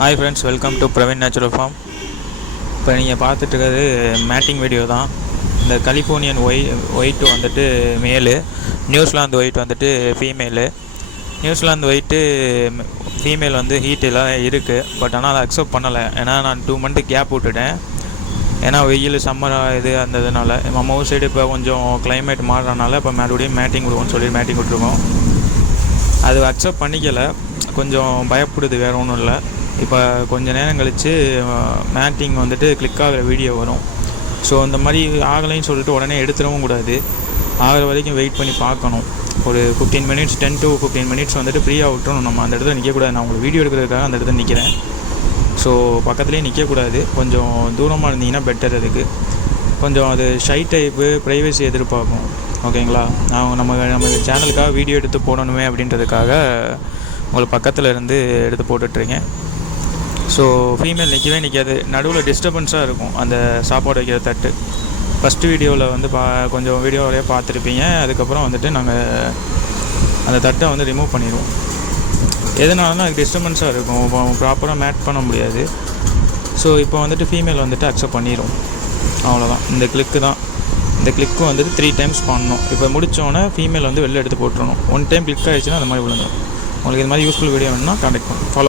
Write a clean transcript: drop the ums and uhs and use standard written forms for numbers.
Hi friends, welcome to Praveen natural farm. இப்போ நீங்கள் பார்த்துட்டு இருக்கிறது மேட்டிங் வீடியோ தான். இந்த கலிஃபோர்னியன் ஒயிட் வந்துட்டு மேலு, நியூசிலாந்து ஒயிட் வந்துட்டு ஃபீமேலு. நியூசிலாந்து ஒயிட்டு ஃபீமேல் வந்து ஹீட்டெல்லாம் இருக்குது, பட் ஆனால் அதை அக்செப்ட் பண்ணலை. ஏன்னா நான் 2 மந்த்து கேப் விட்டுட்டேன். ஏன்னா வெயில் சம்மர் இது அந்த இதனால் நம்ம ஊர் சைடு இப்போ கொஞ்சம் கிளைமேட் மாறுறதுனால இப்போ மறுபடியும் மேட்டிங் விடுவோம்னு சொல்லி மேட்டிங் விட்ருக்கோம். அது அக்செப்ட் பண்ணிக்கலை, கொஞ்சம் பயப்படுது, வேறு ஒன்றும் இல்லை. இப்போ கொஞ்சம் நேரம் கழித்து மேட்டிங் வந்துட்டு கிளிக் ஆகிற வீடியோ வரும். ஸோ அந்த மாதிரி ஆகலைன்னு சொல்லிட்டு உடனே எடுத்துடவும் கூடாது. ஆகிற வரைக்கும் வெயிட் பண்ணி பார்க்கணும். ஒரு 15 மினிட்ஸ் 10 to 15 மினிட்ஸ் வந்துட்டு ஃப்ரீயாக விட்டுறணும். நம்ம அந்த இடத்துல நிற்கக்கூடாது. நான் உங்களுக்கு வீடியோ எடுக்கிறதுக்காக அந்த இடத்துல நிற்கிறேன். ஸோ பக்கத்துலேயே நிற்கக்கூடாது, கொஞ்சம் தூரமாக இருந்தீங்கன்னா பெட்டர். அதுக்கு கொஞ்சம் அது ஷை டைப்பு, ப்ரைவசி எதிர்பார்க்கும். ஓகேங்களா? நம்ம சேனலுக்காக வீடியோ எடுத்து போடணுமே அப்படின்றதுக்காக உங்களுக்கு பக்கத்தில் இருந்து எடுத்து போட்டுட்ருக்கேன். ஸோ ஃபீமேல் நிற்கவே நிற்காது, நடுவில் டிஸ்டர்பன்ஸாக இருக்கும் அந்த சாப்பாடு வைக்கிற தட்டு. ஃபஸ்ட்டு வீடியோவில் வந்து கொஞ்சம் வீடியோவிலே பார்த்துருப்பீங்க. அதுக்கப்புறம் வந்துட்டு நாங்கள் அந்த தட்டை வந்து ரிமூவ் பண்ணிடுவோம். எதனாலனா அதுக்கு டிஸ்டர்பன்ஸாக இருக்கும், ப்ராப்பராக மேட் பண்ண முடியாது. ஸோ இப்போ வந்துட்டு ஃபீமேல் வந்துட்டு அக்செப்ட் பண்ணிடும். அவ்வளோதான். இந்த கிளிக்கு தான். இந்த கிளிக்கு வந்துட்டு 3 டைம்ஸ் பண்ணணும். இப்போ முடித்தோன்னே ஃபீமேல் வந்து வெளில எடுத்து போட்டுருணும். 1 டைம் கிளிக் ஆகிடுச்சுன்னா அந்த மாதிரி விழுந்துடும். உங்களுக்கு இது மாதிரி யூஸ்ஃபுல் வீடியோ வேணும்னா கான்டெக்ட் பண்ணுங்கள். ஃபாலோ